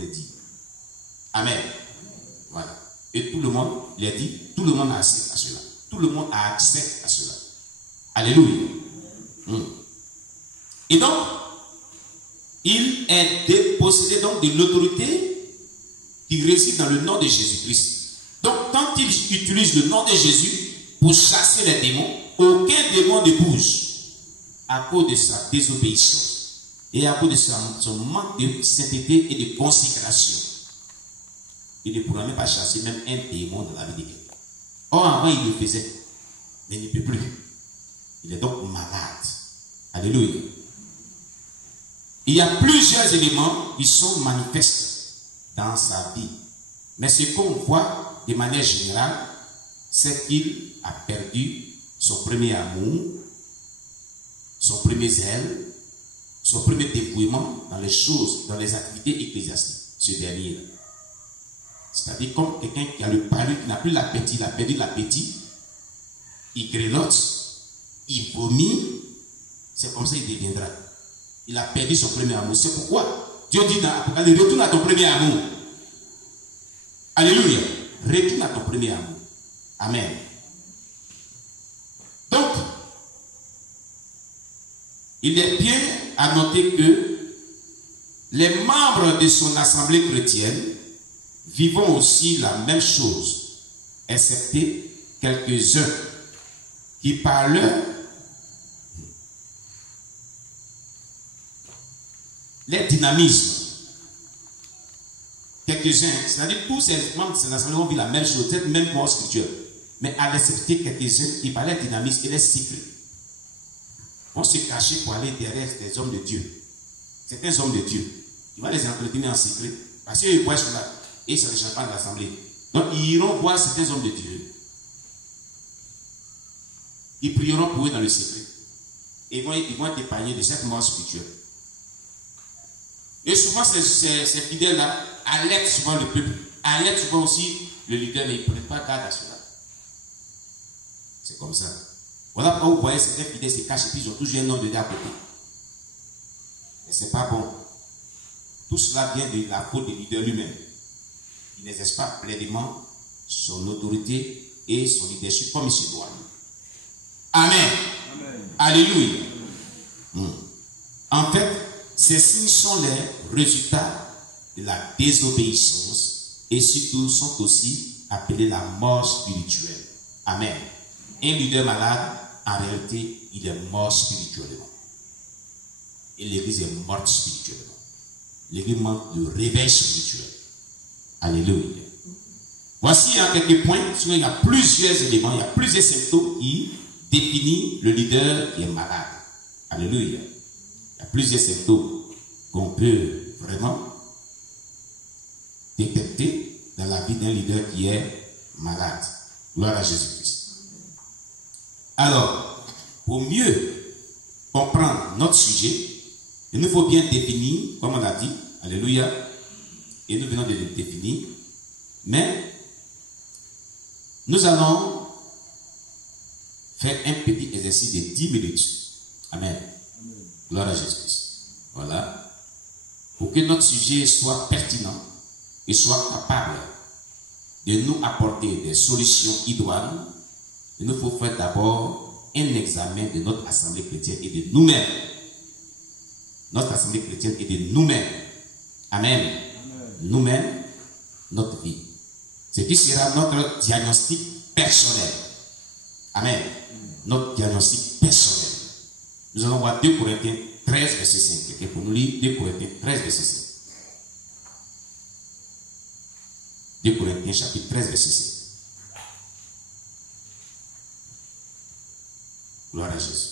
pourrait dire. Amen. Voilà. Et tout le monde, il a dit, tout le monde a accès à cela. Tout le monde a accès à cela. Alléluia. Et donc, il est dépossédé donc de l'autorité qui réside dans le nom de Jésus-Christ. Donc, quand il utilise le nom de Jésus pour chasser les démons, aucun démon ne bouge à cause de sa désobéissance et à cause de son manque de sainteté et de consécration. Il ne pourra même pas chasser même un démon de la vie de quelqu'un. Or, avant, il le faisait, mais il ne peut plus. Il est donc malade. Alléluia. Il y a plusieurs éléments qui sont manifestes dans sa vie. Mais ce qu'on voit de manière générale, c'est qu'il a perdu son premier amour, son premier zèle, son premier dévouement dans les choses, dans les activités ecclésiastiques. Ce dernier-là. C'est-à-dire comme quelqu'un qui a le palu, qui n'a plus l'appétit, il a perdu l'appétit, il grelotte, il vomit, c'est comme ça qu'il deviendra. Il a perdu son premier amour. C'est pourquoi Dieu dit dans l'Apocalypse, retourne à ton premier amour. Alléluia. Retourne à ton premier amour. Amen. Donc, il est bien à noter que les membres de son assemblée chrétienne vivons aussi la même chose, excepté quelques-uns qui parlent les dynamismes. Quelques-uns, c'est-à-dire tous ces membres de cette assemblée ont vu la même chose, cette même mort spirituelle. Mais à l'excepter quelques-uns qui parlaient dynamisme et les secrets. On se cachait pour aller derrière des hommes de Dieu. Certains hommes de Dieu. Il va les entretenir en secret. Parce qu'ils voient cela. Et ça ne change pas de l'assemblée. Donc ils iront voir certains hommes de Dieu. Ils prieront pour eux dans le secret. Et ils vont être épargnés de cette mort spirituelle. Et souvent ces fidèles-là alertent souvent le peuple. Alertent souvent aussi le leader, mais ils ne prennent pas garde à cela. C'est comme ça. Voilà pourquoi vous voyez certains fidèles se cachent et puis ils ont toujours un nom de Dieu à côté. Mais ce n'est pas bon. Tout cela vient de la faute du leader lui-même. Il n'exerce pas pleinement son autorité et son leadership comme il se doit. Amen. Amen. Alléluia. En fait, ces signes sont les résultats de la désobéissance et surtout sont aussi appelés la mort spirituelle. Amen. Un leader malade, en réalité, il est mort spirituellement. Et l'église est morte spirituellement. L'église manque de réveil spirituel. Alléluia. Voici en quelques points, il y a plusieurs éléments, il y a plusieurs symptômes qui définissent le leader qui est malade. Alléluia. Il y a plusieurs symptômes qu'on peut vraiment détecter dans la vie d'un leader qui est malade. Gloire à Jésus-Christ. Alors, pour mieux comprendre notre sujet, il nous faut bien définir, comme on l'a dit, alléluia, et nous venons de le définir, mais nous allons faire un petit exercice de 10 minutes. Amen. Gloire à Jésus-Christ. Voilà. Pour que notre sujet soit pertinent et soit capable de nous apporter des solutions idoines, il nous faut faire d'abord un examen de notre assemblée chrétienne et de nous-mêmes. Notre assemblée chrétienne et de nous-mêmes. Amen. Amen. Nous-mêmes, notre vie. Ce qui sera notre diagnostic personnel. Amen. Notre diagnostic personnel. Nous allons voir 2 Corinthiens 13, verset 5. Quelqu'un pour nous lire 2 Corinthiens 13, verset 5. 2 Corinthiens chapitre 13, verset 5. Gloire à Jésus.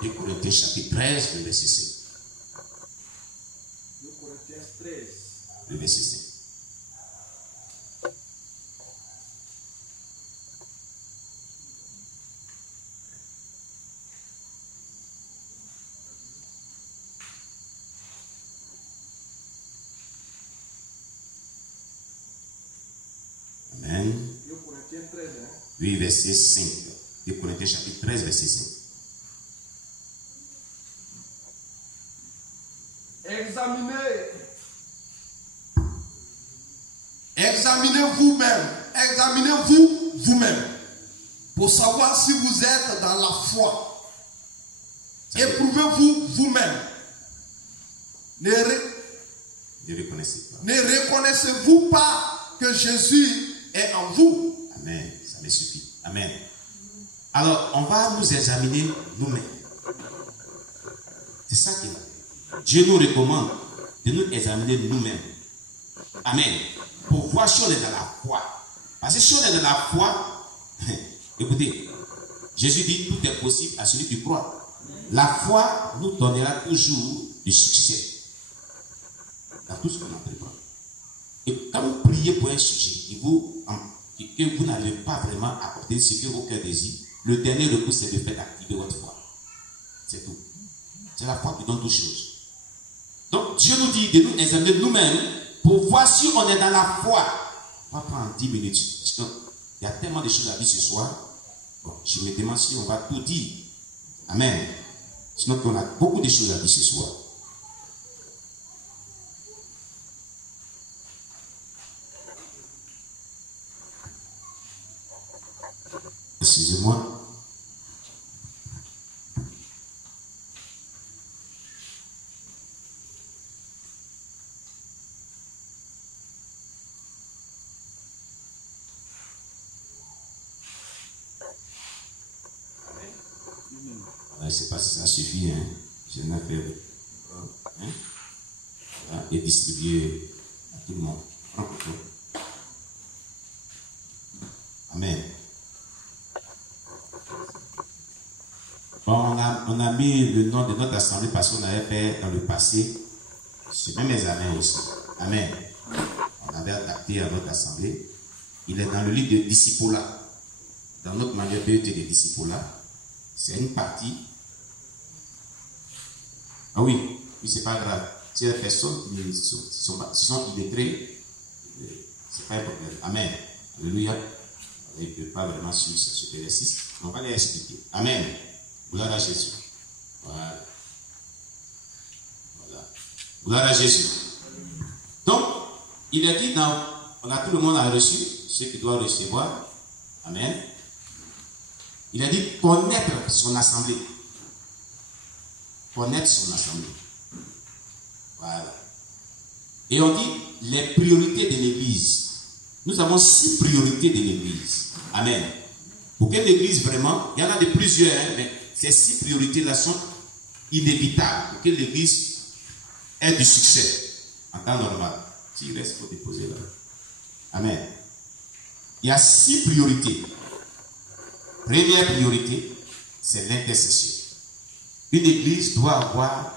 2 Corinthiens chapitre 13, le verset 5. 2 Corinthiens 13. Le verset 5. Amen. 2 Corinthiens 13, hein? Oui, verset 5. 2 Corinthiens chapitre 13, verset 5. Examinez vous-même. Examinez-vous vous-même. Pour savoir si vous êtes dans la foi. Éprouvez-vous vous-même. Ne reconnaissez-vous pas que Jésus est en vous? Amen. Ça me suffit. Amen. Alors, on va nous examiner nous-mêmes. C'est ça qui va. Dieu nous recommande de nous examiner nous-mêmes. Amen. Pour voir si on est dans la foi. Parce que si on est dans la foi, écoutez, Jésus dit tout est possible à celui qui croit. La foi nous donnera toujours du succès dans tout ce qu'on entreprend. Et quand vous priez pour un sujet et que vous n'avez pas vraiment apporté ce que vos cœurs désirent, le dernier recours c'est de faire activer votre foi. C'est tout. C'est la foi qui donne toutes choses. Donc Dieu nous dit de nous examiner nous-mêmes pour voir si on est dans la foi. On va prendre 10 minutes. Parce qu'il y a tellement de choses à dire ce soir. Bon, je me demande si on va tout dire. Amen. Sinon on a beaucoup de choses à dire ce soir. Excusez-moi. Je ne sais pas si ça suffit. Hein. Je n'ai fait et distribuer à tout le monde. Amen. Bon, on a mis le nom de notre assemblée parce qu'on avait fait dans le passé ce même examen aussi. Amen. On avait adapté à notre assemblée. Il est dans le livre de discipolat. Dans notre manière de discipolat. C'est une partie. Ah oui, c'est pas grave. Si les personnes sont illettrées, c'est pas un problème. Amen. Alléluia. Ils ne peuvent pas vraiment suivre ce exercice. On va les expliquer. Amen. Gloire à Jésus. Voilà. Gloire à Jésus. Donc, il est dit on a tout le monde a reçu, ceux qui doivent recevoir. Amen. Il a dit connaître son assemblée. Connaître son assemblée. Voilà. Et on dit les priorités de l'église. Nous avons 6 priorités de l'église. Amen. Pour que l'église vraiment, il y en a de plusieurs, hein, mais ces 6 priorités-là sont inévitables pour que l'église ait du succès en temps normal. S'il reste, il faut déposer là. Amen. Il y a 6 priorités. Première priorité, c'est l'intercession. Une église doit avoir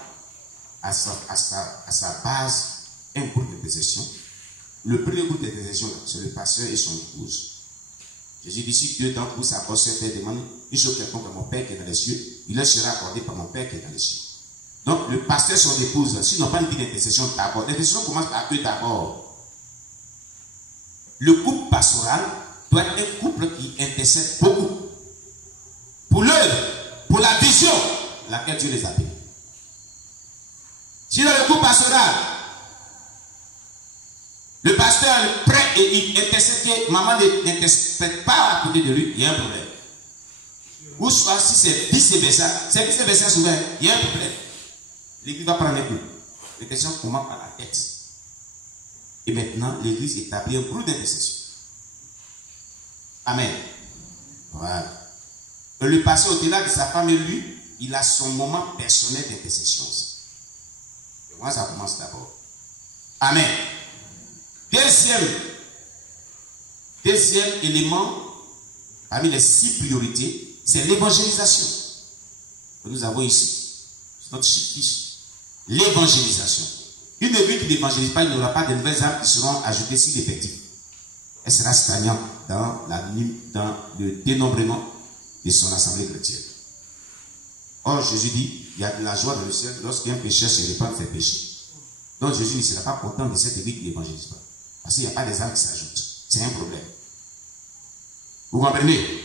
à sa base un groupe d'intercession. Le premier groupe d'intercession, c'est le pasteur et son épouse. Jésus dit, si Dieu d'entre vous s'accorde sur terre, demande une chose quelconque à mon Père qui est dans les cieux, il leur sera accordé par mon Père qui est dans les cieux. Donc, le pasteur et son épouse, s'ils n'ont pas une vie d'intercession d'abord, l'intercession commence par eux d'abord. Le couple pastoral doit être un couple qui intercède beaucoup. Pour l'œuvre, pour la vision, laquelle Dieu les appelle. Si dans le couple pastoral, le pasteur est prêt et il intercède que maman n'intercède pas à côté de lui, il y a un problème. Ou soit si c'est vice-versa, souvent, il y a un problème. L'église va prendre un coup. L'intercession commence par la tête. Et maintenant, l'église établit un groupe d'intercession. Amen. Voilà. Et le pasteur, au-delà de sa femme et lui, il a son moment personnel d'intercession aussi. Et moi, ça commence d'abord. Amen. Deuxième élément, parmi les 6 priorités, c'est l'évangélisation. Que nous avons ici. C'est notre chiffre. L'évangélisation. Une église qui n'évangélise pas, il n'y aura pas de nouvelles âmes qui seront ajoutées si l'effectif. Elle sera stagnante dans le dénombrement de son assemblée chrétienne. Or, Jésus dit, il y a de la joie dans le ciel lorsqu'un pécheur se répand de ses péchés. Donc, Jésus ne sera pas content de cette église qui n'évangélise pas. Parce qu'il n'y a pas des âmes qui s'ajoutent. C'est un problème. Vous comprenez?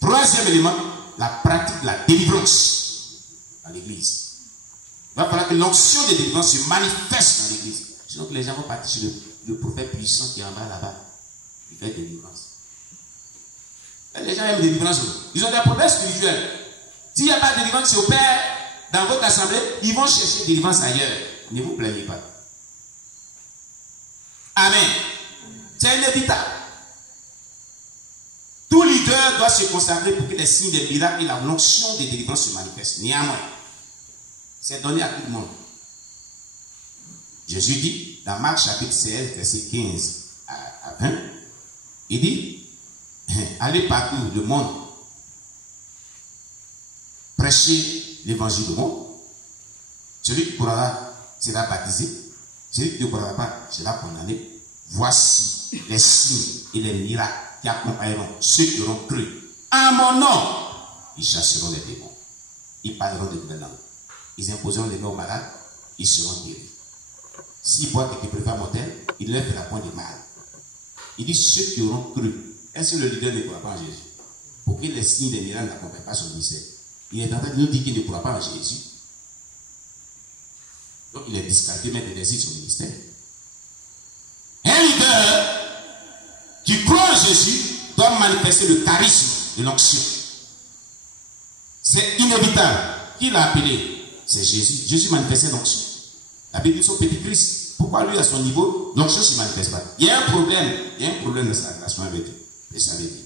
Troisième élément, la pratique de la délivrance dans l'église. Il va falloir que l'onction de délivrance se manifeste dans l'église. Sinon que les gens vont partir sur le prophète puissant qui est en bas là-bas. Il fait délivrance. Les gens aiment délivrance. Ils ont des problèmes spirituels. S'il n'y a pas de délivrance, c'est au Père, dans votre assemblée, ils vont chercher délivrance ailleurs. Ne vous plaignez pas. Amen. C'est inévitable. Tout leader doit se consacrer pour que les signes des miracles et la l'onction des délivrances se manifestent. Néanmoins, c'est donné à tout le monde. Jésus dit, dans Marc chapitre 16, verset 15 à 20, il dit, allez partout le monde, prêchez l'évangile au monde. Celui qui croira sera baptisé, celui qui ne croira pas sera condamné. Voici les signes et les miracles qui accompagneront ceux qui auront cru. En mon nom, ils chasseront les démons. Ils parleront de nouvelles langues. Ils imposeront les mains aux malades, ils seront guéris. S'ils boivent des préparés mortels, il leur fera point de mal. Il dit ceux qui auront cru. Est-ce que le leader ne croit pas en Jésus? Pour que les signes des miracles n'accompagnent pas son ministère. Il est en train de nous dire qu'il ne croit pas en Jésus. Donc il est disqualifié même d'exercer son ministère. Un leader qui croit en Jésus doit manifester le charisme de l'onction. C'est inévitable. Qui l'a appelé? C'est Jésus. Jésus manifestait l'onction. La Bible dit son petit Christ. Pourquoi lui, à son niveau, l'onction ne se manifeste pas? Il y a un problème. Il y a un problème dans sa relation avec Dieu. C'est ce que ça veut dire.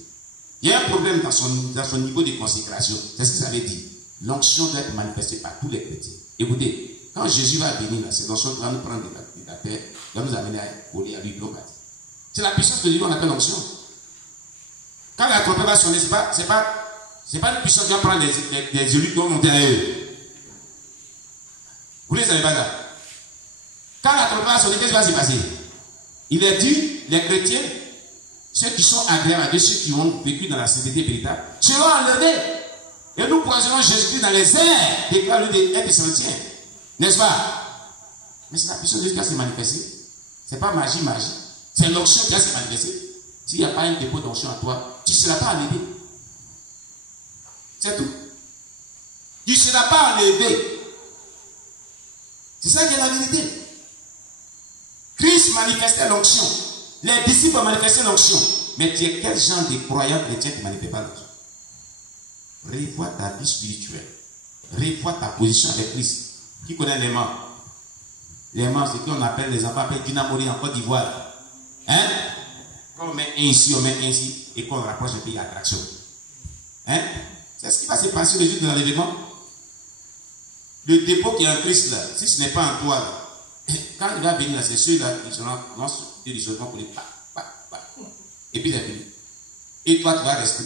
Il y a un problème dans son niveau de consécration. C'est ce que ça veut dire. L'onction doit être manifestée par tous les chrétiens. Écoutez, quand Jésus va venir, c'est l'onction qui va nous prendre de la terre, va nous amener à coller à lui. C'est la puissance que Dieu on appelle l'onction. Quand la trompette va sonner, c'est pas une puissance qui va prendre les élus qui vont monter à eux. Vous ne savez pas ça? Quand la trompette va sonner, qu'est-ce qui va se passer? Il est dit, les chrétiens, ceux qui sont agréables à Dieu, ceux qui ont vécu dans la sainteté véritable, seront enlevés. Et nous croiserons Jésus-Christ dans les airs, déclare le des Saintiens. N'est-ce pas? Mais c'est la puissance de Dieu qui va se manifester. Ce n'est pas magie. C'est l'onction qui va se manifester. S'il n'y a pas un dépôt d'onction en toi, tu ne seras pas enlevé. C'est tout. Tu ne seras pas enlevé. C'est ça qui est la vérité. Christ manifestait l'onction. Les disciples manifestaient l'onction. Mais tu es quel genre de croyant chrétien qui ne manifeste pas l'onction? Revois ta vie spirituelle. Revois ta position avec Christ. Qui connaît les mains? Les mains, c'est qu'on appelle les enfants, appelle Dynamori en Côte d'Ivoire. Hein? Quand on met un ici, on met un ici, et qu'on rapproche un pays d'attraction. Hein? C'est ce qui va se passer le jour de l'enlèvement. Le dépôt qui est en Christ là, si ce n'est pas en toi, là, quand il va venir là, c'est ceux-là qui seront dans pour les pas. Et puis il est venu. Et toi, tu vas rester.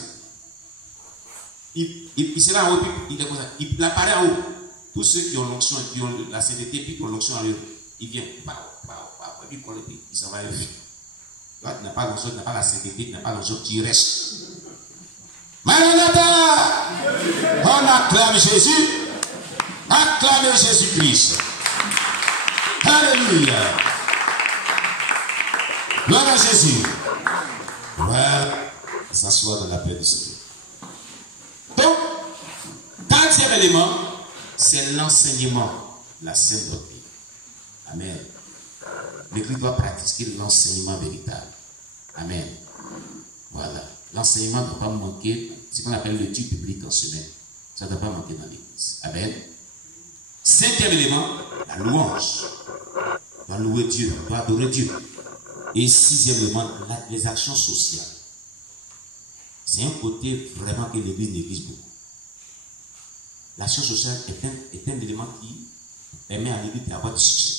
Il sera en haut, puis il apparaît en haut. Tous ceux qui ont l'onction, qui ont la sainteté, puis qui ont l'onction en eux, ils viennent. Et puis ils s'en vont. Toi, tu n'as pas l'onction, tu n'as pas la sainteté, tu n'as pas l'onction, tu restes. Maranatha! On acclame Jésus. Acclamez Jésus-Christ. Alléluia. Gloire à Jésus. Voilà. S'asseoir dans la paix du Seigneur. Donc, quatrième élément, c'est l'enseignement, la sainte doctrine. Amen. L'Église doit pratiquer l'enseignement véritable. Amen. Voilà. L'enseignement ne doit pas manquer, ce qu'on appelle le type public en semaine. Ça ne doit pas manquer dans l'Église. Amen. Cinquième élément, la louange. On doit louer Dieu, on doit adorer Dieu. Et sixième élément, les actions sociales. C'est un côté vraiment que l'Église néglige beaucoup. L'action sociale est un élément qui permet à l'Église d'avoir du succès.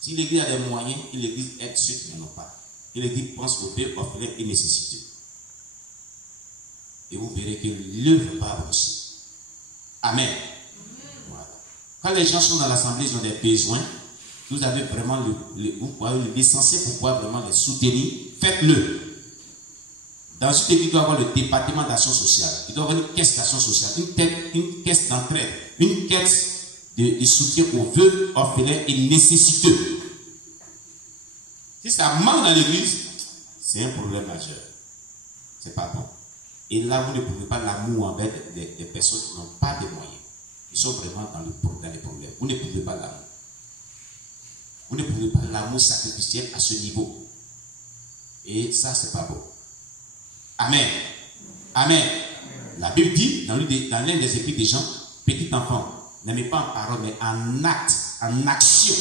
Si l'Église a des moyens, l'Église aide ceux qui n'en ont pas. Et l'Église pense aux pauvres, orphelins et nécessités. Et vous verrez que l'œuvre va avancer. Amen. Voilà. Quand les gens sont dans l'assemblée, ils ont des besoins. Vous avez vraiment l'essentiel pour pouvoir vraiment les soutenir. Faites-le. Dans une église, il doit y avoir le département d'action sociale. Il doit y avoir une caisse d'action sociale, une caisse d'entraide, une caisse de soutien aux veuves, orphelins et nécessiteux. Si ça manque dans l'église, c'est un problème majeur. C'est pas bon. Et là, vous ne pouvez pas l'amour envers des personnes qui n'ont pas de moyens. ils sont vraiment dans les problèmes. Vous ne pouvez pas l'amour. Vous ne pouvez pas l'amour sacrificiel à ce niveau. Et ça, c'est pas bon. Amen. Amen. La Bible dit, dans l'un des épîtres des gens, petit enfant, n'aimez pas en parole, mais en acte, en action.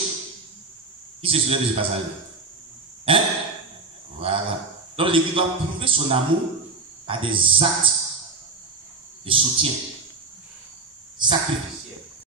Qui se souvient de ce passage-là? Hein? Voilà. Donc l'Église doit prouver son amour par des actes de soutien, sacrifice.